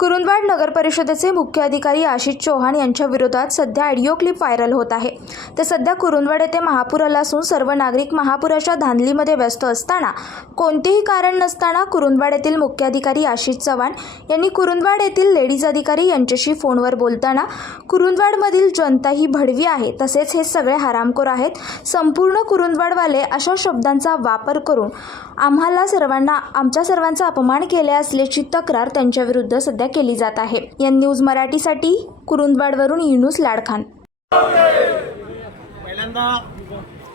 कुरुंदवाड नगर परिषदेचे मुख्य अधिकारी आशिष चौहान यांच्या विरोधात सध्या ऑडिओ क्लिप व्हायरल होत आहे. ते सध्या कुरुंदवाड येथे महापूर आला असून सर्व नागरिक महापुराच्या धांदलीमध्ये व्यस्त असताना कोणतेही कारण नसताना कुरुंदवाड येथील मुख्य अधिकारी आशिष चव्हाण यांनी कुरुंदवाड येथील लेडीज अधिकारी यांच्याशी फोनवर बोलताना कुरुंदवाडमधील जनता ही भडवी आहे तसेच हे सगळे हरामखोर आहेत. संपूर्ण कुरुंदवाडवाले अशा शब्दांचा वापर करून आम्हाला सर्वांना आमच्या सर्वांचा अपमान केला असल्याची तक्रार त्यांच्याविरुद्ध सध्या केली जात आहे. या न्यूज मराठीसाठी कुरुंदवाडवरून युनुस लाडखान. पहिल्यांदा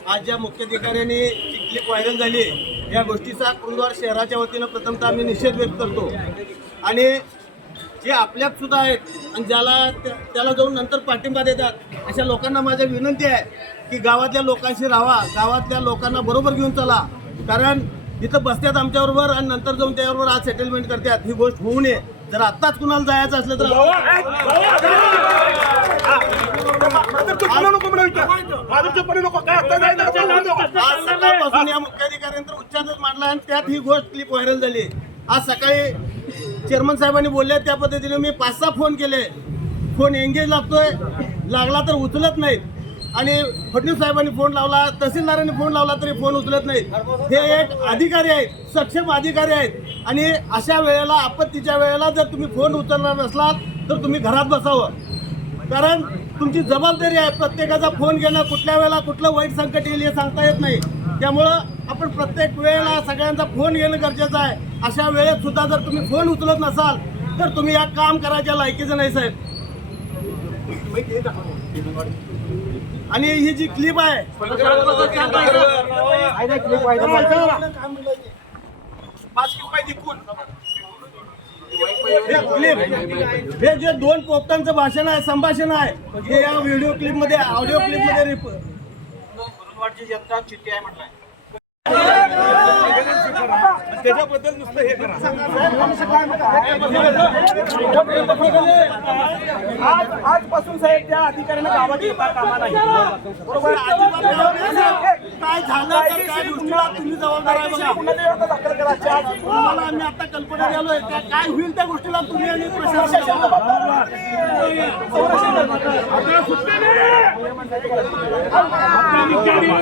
आज ज्या मुख्याधिकाऱ्यांनी जी क्लिप व्हायरल झाली या गोष्टीचा कुरुंदवाड शहराच्या वतीनं प्रथमतः आम्ही निषेध व्यक्त करतो. आणि जे आपल्यात सुद्धा आहेत आणि ज्याला त्या- त्याला जाऊन नंतर पाठिंबा देतात अशा लोकांना माझी विनंती आहे की गावातल्या लोकांशी राहा गावातल्या लोकांना बरोबर घेऊन चला. कारण इथं बसतात आमच्याबरोबर आणि नंतर जाऊन त्याबरोबर आज सेटलमेंट करतात ही गोष्ट होऊ नये. जर आत्ताच कुणाला जायचं असलं तर आज सकाळपासून या मुख्याधिकाऱ्यांतर उच्चारच मांडला आणि त्यात ही गोष्ट क्लिप व्हायरल झाली. आज सकाळी चेअरमन साहेबांनी बोलले त्या पद्धतीने मी पाच सहा फोन केले. फोन एंगेज लागतोय. लागला तर उचलत नाहीत. आणि फडणवीस साहेबांनी फोन लावला तहसीलदारांनी फोन लावला तरी फोन उचलत नाहीत. हे एक अधिकारी आहेत सक्षम अधिकारी आहेत. आणि अशा वेळेला आपत्तीच्या वेळेला जर तुम्ही फोन उचलणार नसलात तर तुम्ही घरात बसावं. कारण तुमची जबाबदारी आहे प्रत्येकाचा फोन घेणं कुठल्या वेळेला कुठलं वाईट संकट येईल हे सांगता येत नाही. त्यामुळं आपण प्रत्येक वेळेला सगळ्यांचा फोन घेणं गरजेचं आहे. अशा वेळेत सुद्धा जर तुम्ही फोन उचलत नसाल तर तुम्ही या काम करायच्या लायकीचं नाही साहेब. आणि ही जी क्लिप आहे हे क्लिप हे जे दोन पोपटांचं भाषण आहे संभाषण आहे हे या व्हिडिओ क्लिपमध्ये ऑडिओ क्लिपमध्ये जनता चिठ्ठी आहे म्हटलंय त्याच्याबद्दल नुसतं हे करा. आज आजपासून साहेब त्या अधिकाऱ्यांना कामा नाही. बरोबर नाही. काय झालं तुम्ही जबाबदार दाखल तुम्हाला आम्ही आता कल्पना द्यालोय. काय होईल त्या गोष्टीला तुम्ही आणि प्रशासन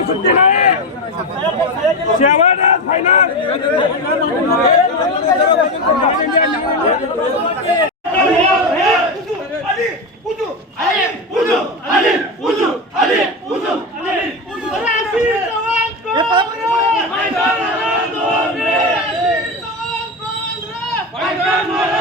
सुट्टी नाही. शेवटच फायनल Fight on,